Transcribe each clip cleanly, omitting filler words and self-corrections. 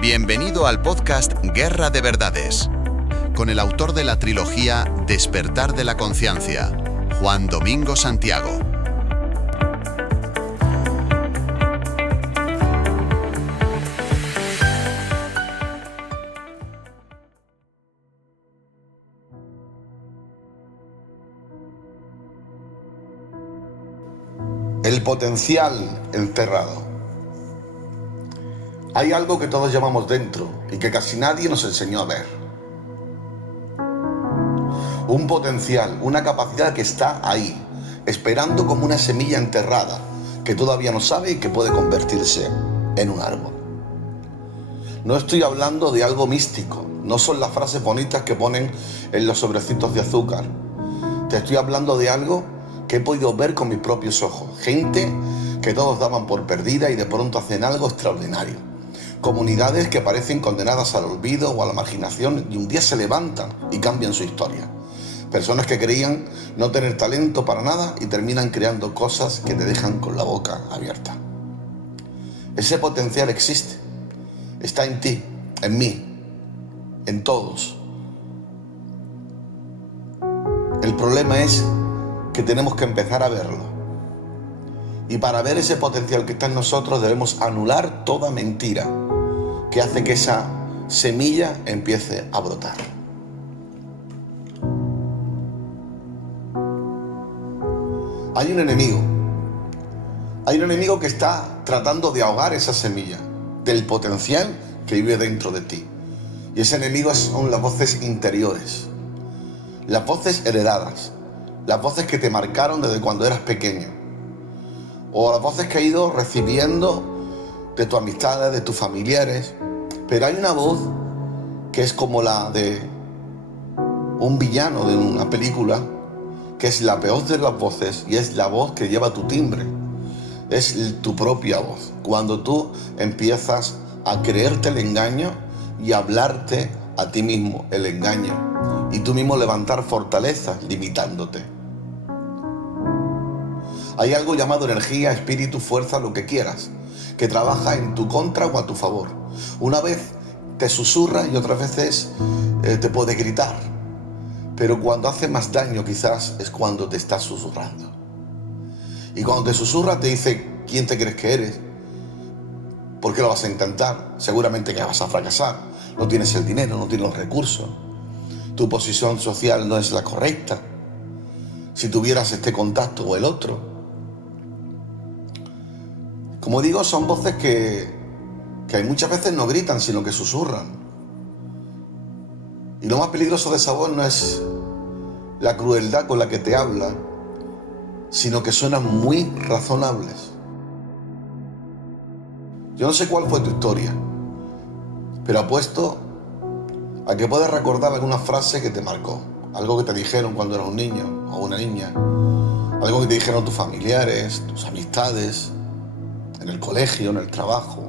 Bienvenido al podcast Guerra de Verdades, con el autor de la trilogía Despertar de la Conciencia, Juan Domingo Santiago. El potencial enterrado. Hay algo que todos llevamos dentro y que casi nadie nos enseñó a ver. Un potencial, una capacidad que está ahí, esperando como una semilla enterrada, que todavía no sabe y que puede convertirse en un árbol. No estoy hablando de algo místico, no son las frases bonitas que ponen en los sobrecitos de azúcar. Te estoy hablando de algo que he podido ver con mis propios ojos. Gente que todos daban por perdida y de pronto hacen algo extraordinario. Comunidades que parecen condenadas al olvido o a la marginación y un día se levantan y cambian su historia. Personas que creían no tener talento para nada y terminan creando cosas que te dejan con la boca abierta. Ese potencial existe. Está en ti, en mí, en todos. El problema es que tenemos que empezar a verlo. Y para ver ese potencial que está en nosotros debemos anular toda mentira que hace que esa semilla empiece a brotar. Hay un enemigo que está tratando de ahogar esa semilla del potencial que vive dentro de ti. Y ese enemigo son las voces interiores, las voces heredadas, las voces que te marcaron desde cuando eras pequeño, o las voces que has ido recibiendo de tus amistades, de tus familiares. Pero hay una voz que es como la de un villano de una película, que es la peor de las voces y es la voz que lleva tu timbre. Es tu propia voz. Cuando tú empiezas a creerte el engaño y a hablarte a ti mismo el engaño, y tú mismo levantar fortalezas limitándote. Hay algo llamado energía, espíritu, fuerza, lo que quieras, que trabaja en tu contra o a tu favor. Una vez te susurra y otras veces te puede gritar. Pero cuando hace más daño quizás es cuando te está susurrando. Y cuando te susurra te dice: ¿quién te crees que eres? ¿Por qué lo vas a intentar? Seguramente que vas a fracasar. No tienes el dinero, no tienes los recursos. Tu posición social no es la correcta. Si tuvieras este contacto o el otro. Como digo, son voces que muchas veces no gritan, sino que susurran. Y lo más peligroso de esa voz no es la crueldad con la que te habla, sino que suenan muy razonables. Yo no sé cuál fue tu historia, pero apuesto a que puedes recordar alguna frase que te marcó, algo que te dijeron cuando eras un niño o una niña, algo que te dijeron tus familiares, tus amistades, en el colegio, en el trabajo,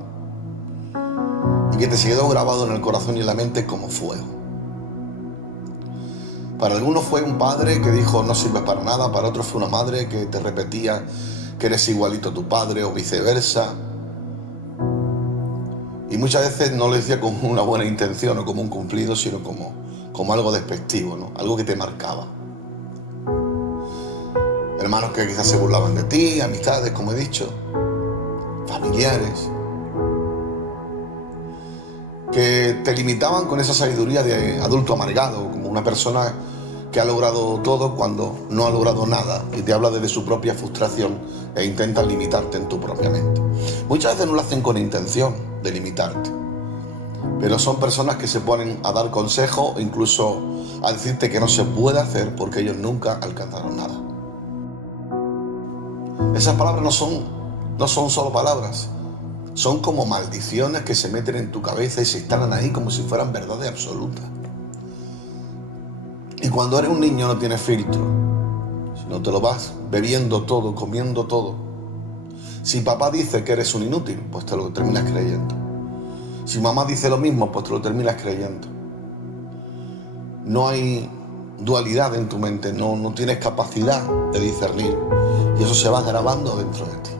y que te se quedó grabado en el corazón y en la mente como fuego. Para algunos fue un padre que dijo no sirves para nada, para otros fue una madre que te repetía que eres igualito a tu padre o viceversa. Y muchas veces no lo decía con una buena intención o como un cumplido, sino como algo despectivo, ¿no? Algo que te marcaba. Hermanos que quizás se burlaban de ti, amistades, como he dicho, familiares, que te limitaban con esa sabiduría de adulto amargado, como una persona que ha logrado todo cuando no ha logrado nada y te habla desde su propia frustración e intenta limitarte en tu propia mente. Muchas veces no lo hacen con intención de limitarte, pero son personas que se ponen a dar consejo o incluso a decirte que no se puede hacer porque ellos nunca alcanzaron nada. Esas palabras no son solo palabras, son como maldiciones que se meten en tu cabeza y se instalan ahí como si fueran verdades absolutas. Y cuando eres un niño no tienes filtro, sino te lo vas bebiendo todo, comiendo todo. Si papá dice que eres un inútil, pues te lo terminas creyendo. Si mamá dice lo mismo, pues te lo terminas creyendo. No hay dualidad en tu mente, no tienes capacidad de discernir. Y eso se va grabando dentro de ti.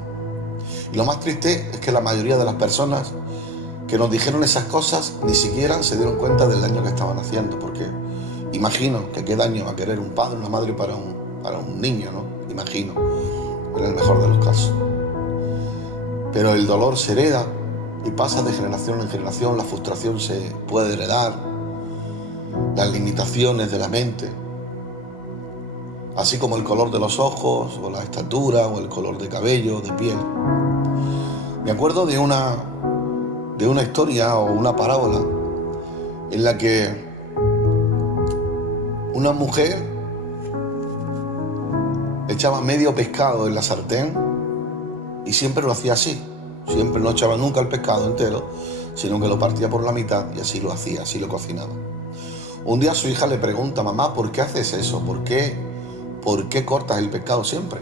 Y lo más triste es que la mayoría de las personas que nos dijeron esas cosas ni siquiera se dieron cuenta del daño que estaban haciendo, porque imagino que qué daño va a querer un padre, una madre para un niño, ¿no? Imagino, en el mejor de los casos. Pero el dolor se hereda y pasa de generación en generación, la frustración se puede heredar, las limitaciones de la mente, así como el color de los ojos, o la estatura, o el color de cabello, de piel. Me acuerdo de una historia o una parábola en la que una mujer echaba medio pescado en la sartén y siempre lo hacía así. Siempre no echaba nunca el pescado entero, sino que lo partía por la mitad y así lo hacía, así lo cocinaba. Un día su hija le pregunta: mamá, ¿por qué haces eso? ¿Por qué cortas el pescado siempre?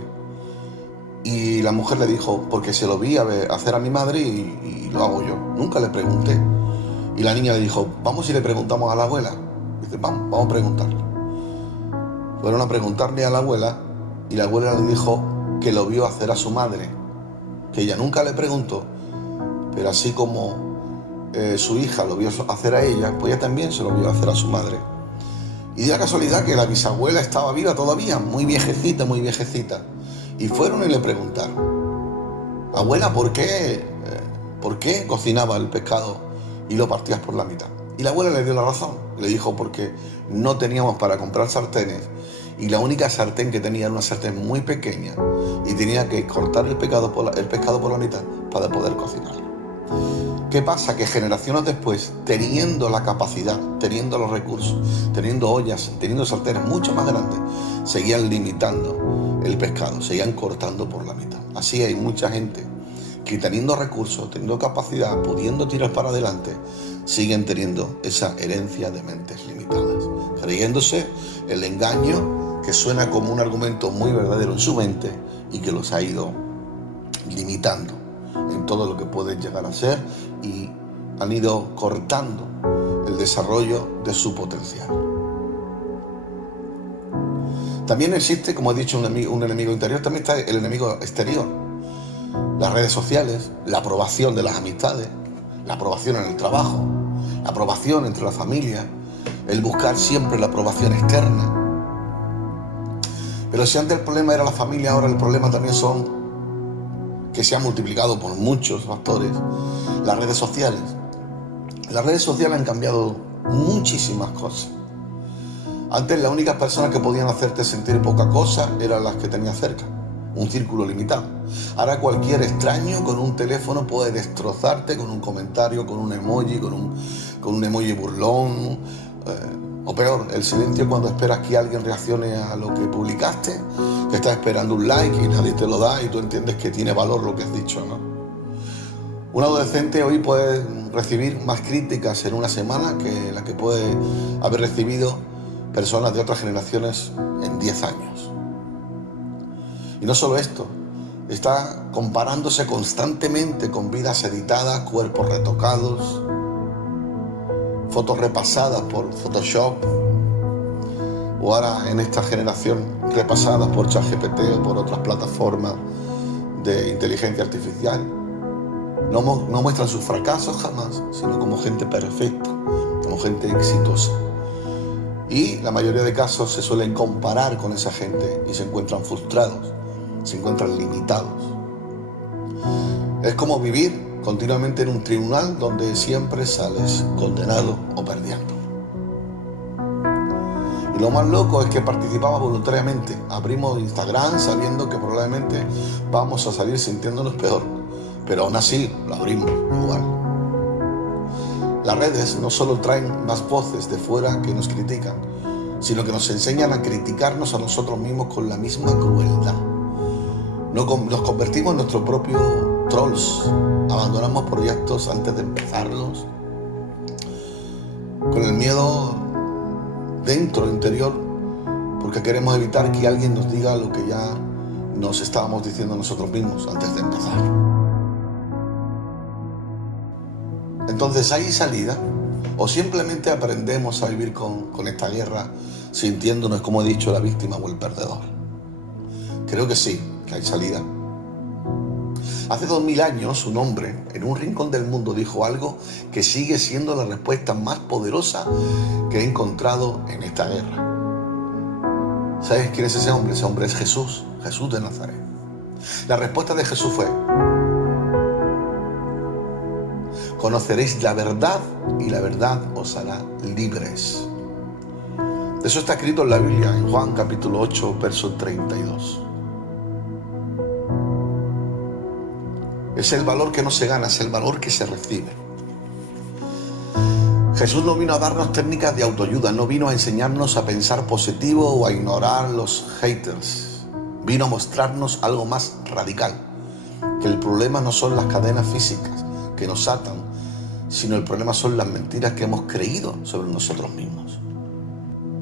Y la mujer le dijo: porque se lo vi hacer a mi madre y lo hago yo. Nunca le pregunté. Y la niña le dijo: vamos y le preguntamos a la abuela. Dice: vamos a preguntarle. Fueron a preguntarle a la abuela y la abuela le dijo que lo vio hacer a su madre, que ella nunca le preguntó, pero así como su hija lo vio hacer a ella, pues ella también se lo vio hacer a su madre. Y dio la casualidad que la bisabuela estaba viva todavía, muy viejecita, y fueron y le preguntaron: abuela, ¿por qué cocinaba el pescado y lo partías por la mitad? Y la abuela le dio la razón, le dijo: porque no teníamos para comprar sartenes y la única sartén que tenía era una sartén muy pequeña y tenía que cortar el pescado por la mitad para poder cocinarlo. ¿Qué pasa? Que generaciones después, teniendo la capacidad, teniendo los recursos, teniendo ollas, teniendo sartenes mucho más grandes, seguían limitando el pescado, seguían cortando por la mitad. Así hay mucha gente que, teniendo recursos, teniendo capacidad, pudiendo tirar para adelante, siguen teniendo esa herencia de mentes limitadas, creyéndose el engaño que suena como un argumento muy verdadero en su mente y que los ha ido limitando en todo lo que pueden llegar a ser y han ido cortando el desarrollo de su potencial. También existe, como he dicho, un enemigo interior, también está el enemigo exterior. Las redes sociales, la aprobación de las amistades, la aprobación en el trabajo, la aprobación entre la familia, el buscar siempre la aprobación externa. Pero si antes el problema era la familia, ahora el problema también son, que se ha multiplicado por muchos factores, las redes sociales. Las redes sociales han cambiado muchísimas cosas. Antes las únicas personas que podían hacerte sentir poca cosa eran las que tenías cerca, un círculo limitado. Ahora cualquier extraño con un teléfono puede destrozarte con un comentario, con un emoji, con un emoji burlón, o peor, el silencio cuando esperas que alguien reaccione a lo que publicaste, que estás esperando un like y nadie te lo da y tú entiendes que tiene valor lo que has dicho, ¿no? Un adolescente hoy puede recibir más críticas en una semana que la que puede haber recibido personas de otras generaciones en 10 años. Y no solo esto, está comparándose constantemente con vidas editadas, cuerpos retocados, fotos repasadas por Photoshop, o ahora en esta generación repasadas por ChatGPT o por otras plataformas de inteligencia artificial. No muestran sus fracasos jamás, sino como gente perfecta, como gente exitosa. Y la mayoría de casos se suelen comparar con esa gente y se encuentran frustrados, se encuentran limitados. Es como vivir continuamente en un tribunal donde siempre sales condenado o perdiendo. Y lo más loco es que participamos voluntariamente. Abrimos Instagram sabiendo que probablemente vamos a salir sintiéndonos peor, pero aún así lo abrimos igual. Las redes no solo traen más voces de fuera que nos critican, sino que nos enseñan a criticarnos a nosotros mismos con la misma crueldad. Nos convertimos en nuestros propios trolls, abandonamos proyectos antes de empezarlos, con el miedo dentro, interior, porque queremos evitar que alguien nos diga lo que ya nos estábamos diciendo nosotros mismos antes de empezar. Entonces, ¿hay salida? ¿O simplemente aprendemos a vivir con esta guerra sintiéndonos, como he dicho, la víctima o el perdedor? Creo que sí, que hay salida. Hace 2000 años un hombre en un rincón del mundo dijo algo que sigue siendo la respuesta más poderosa que he encontrado en esta guerra. ¿Sabes quién es ese hombre? Ese hombre es Jesús, Jesús de Nazaret. La respuesta de Jesús fue: conoceréis la verdad y la verdad os hará libres. Eso está escrito en la Biblia, en Juan capítulo 8, verso 32. Es el valor que no se gana, es el valor que se recibe. Jesús no vino a darnos técnicas de autoayuda, no vino a enseñarnos a pensar positivo o a ignorar los haters. Vino a mostrarnos algo más radical, que el problema no son las cadenas físicas que nos atan, sino el problema son las mentiras que hemos creído sobre nosotros mismos.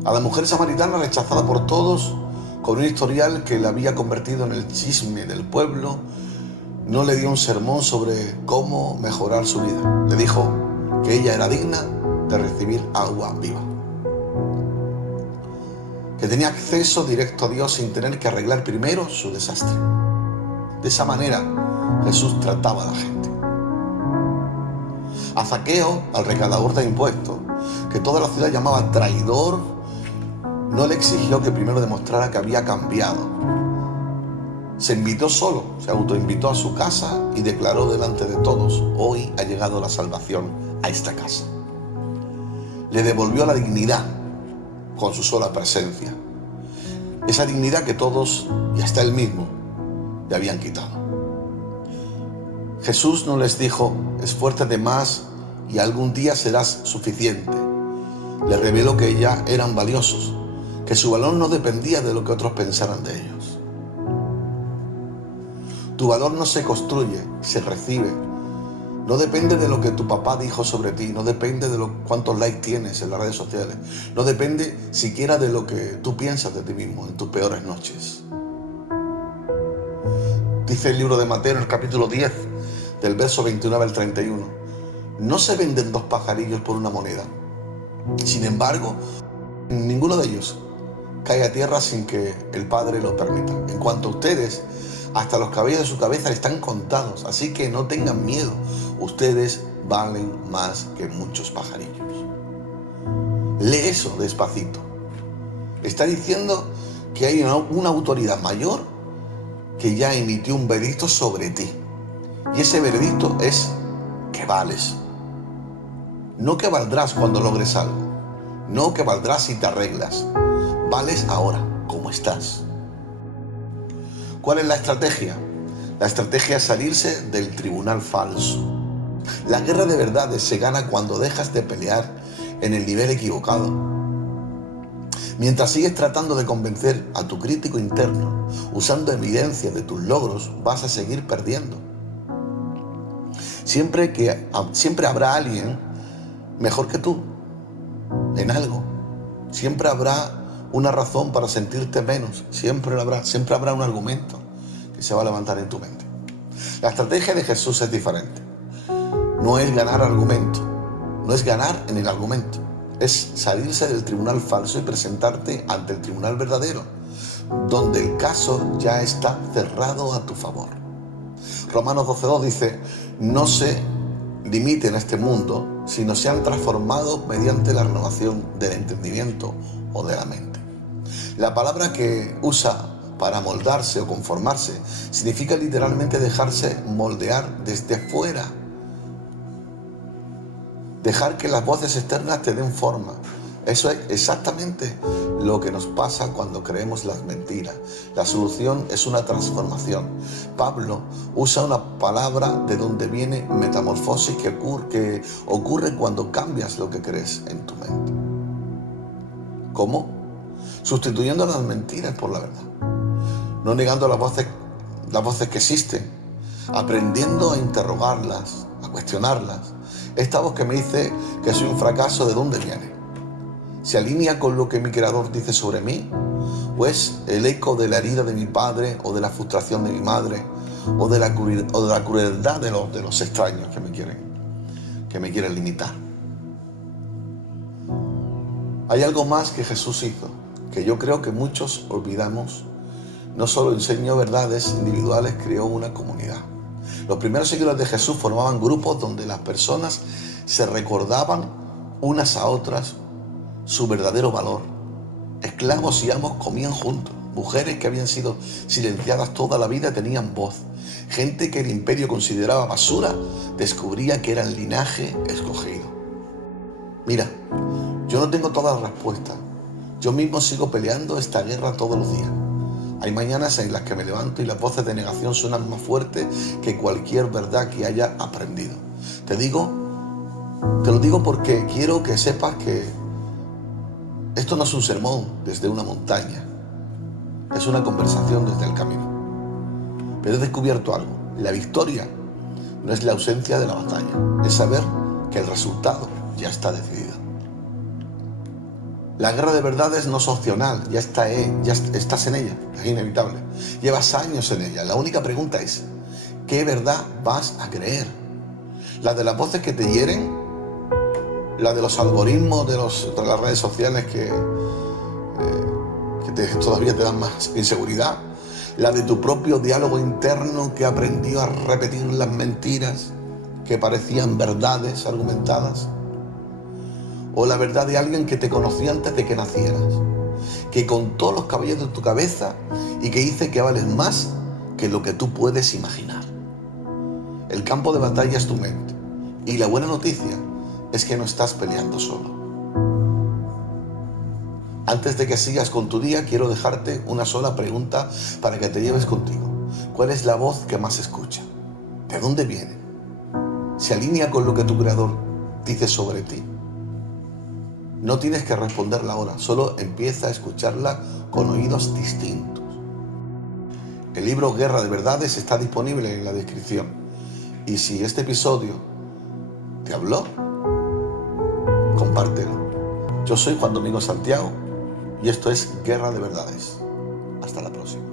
A la mujer samaritana, rechazada por todos, con un historial que la había convertido en el chisme del pueblo, no le dio un sermón sobre cómo mejorar su vida. Le dijo que ella era digna de recibir agua viva, que tenía acceso directo a Dios sin tener que arreglar primero su desastre. De esa manera Jesús trataba a la gente. A Zaqueo, al recaudador de impuestos, que toda la ciudad llamaba traidor, no le exigió que primero demostrara que había cambiado. Se invitó solo, se autoinvitó a su casa y declaró delante de todos: hoy ha llegado la salvación a esta casa. Le devolvió la dignidad con su sola presencia. Esa dignidad que todos, y hasta él mismo, le habían quitado. Jesús no les dijo: esfuérzate más y algún día serás suficiente. Le reveló que ya eran valiosos, que su valor no dependía de lo que otros pensaran de ellos. Tu valor no se construye, se recibe. No depende de lo que tu papá dijo sobre ti, no depende de cuántos likes tienes en las redes sociales, no depende siquiera de lo que tú piensas de ti mismo en tus peores noches. Dice el libro de Mateo en el capítulo 10, del verso 29 al 31, no se venden 2 pajarillos por una moneda. Sin embargo, ninguno de ellos cae a tierra sin que el Padre lo permita. En cuanto a ustedes, hasta los cabellos de su cabeza están contados, así que no tengan miedo. Ustedes valen más que muchos pajarillos. Lee eso despacito. Está diciendo que hay una autoridad mayor que ya emitió un veredicto sobre ti. Y ese veredicto es que vales. No que valdrás cuando logres algo. No que valdrás si te arreglas. Vales ahora, como estás. ¿Cuál es la estrategia? La estrategia es salirse del tribunal falso. La guerra de verdades se gana cuando dejas de pelear en el nivel equivocado. Mientras sigues tratando de convencer a tu crítico interno, usando evidencia de tus logros, vas a seguir perdiendo. Siempre habrá alguien mejor que tú en algo. Siempre habrá una razón para sentirte menos. Siempre habrá un argumento que se va a levantar en tu mente. La estrategia de Jesús es diferente. No es ganar argumento, no es ganar en el argumento, es salirse del tribunal falso y presentarte ante el tribunal verdadero, donde el caso ya está cerrado a tu favor. Romanos 12:2 dice: no se limiten a este mundo, sino sean transformados mediante la renovación del entendimiento o de la mente. La palabra que usa para moldarse o conformarse significa literalmente dejarse moldear desde fuera. Dejar que las voces externas te den forma. Eso es exactamente lo que nos pasa cuando creemos las mentiras. La solución es una transformación. Pablo usa una palabra de donde viene metamorfosis que ocurre cuando cambias lo que crees en tu mente. ¿Cómo? Sustituyendo las mentiras por la verdad. No negando las voces que existen, aprendiendo a interrogarlas, a cuestionarlas. Esta voz que me dice que soy un fracaso, ¿de dónde viene? ¿Se alinea con lo que mi creador dice sobre mí? ¿O es el eco de la herida de mi padre, o de la frustración de mi madre, o de la crueldad de los extraños que me quieren limitar? Hay algo más que Jesús hizo, que yo creo que muchos olvidamos. No solo enseñó verdades individuales, creó una comunidad. Los primeros seguidores de Jesús formaban grupos donde las personas se recordaban unas a otras su verdadero valor. Esclavos y amos comían juntos. Mujeres que habían sido silenciadas toda la vida tenían voz. Gente que el imperio consideraba basura descubría que eran linaje escogido. Mira, yo no tengo todas las respuestas. Yo mismo sigo peleando esta guerra todos los días. Hay mañanas en las que me levanto y las voces de negación suenan más fuertes que cualquier verdad que haya aprendido. Te lo digo porque quiero que sepas que esto no es un sermón desde una montaña. Es una conversación desde el camino. Pero he descubierto algo. La victoria no es la ausencia de la batalla. Es saber que el resultado ya está decidido. La guerra de verdades no es opcional. Ya estás en ella. Es inevitable. Llevas años en ella. La única pregunta es, ¿qué verdad vas a creer? ¿La de las voces que te hieren? ¿La de los algoritmos de las redes sociales que todavía te dan más inseguridad? ¿La de tu propio diálogo interno que aprendió a repetir las mentiras que parecían verdades argumentadas? ¿O la verdad de alguien que te conocía antes de que nacieras, que contó los cabellos de tu cabeza y que dice que vales más que lo que tú puedes imaginar? El campo de batalla es tu mente, y la buena noticia es que no estás peleando solo. Antes de que sigas con tu día, quiero dejarte una sola pregunta para que te lleves contigo. ¿Cuál es la voz que más escucha? ¿De dónde viene? ¿Se alinea con lo que tu creador dice sobre ti? No tienes que responderla ahora, solo empieza a escucharla con oídos distintos. El libro Guerra de Verdades está disponible en la descripción. Y si este episodio te habló, compártelo. Yo soy Juan Domingo Santiago y esto es Guerra de Verdades. Hasta la próxima.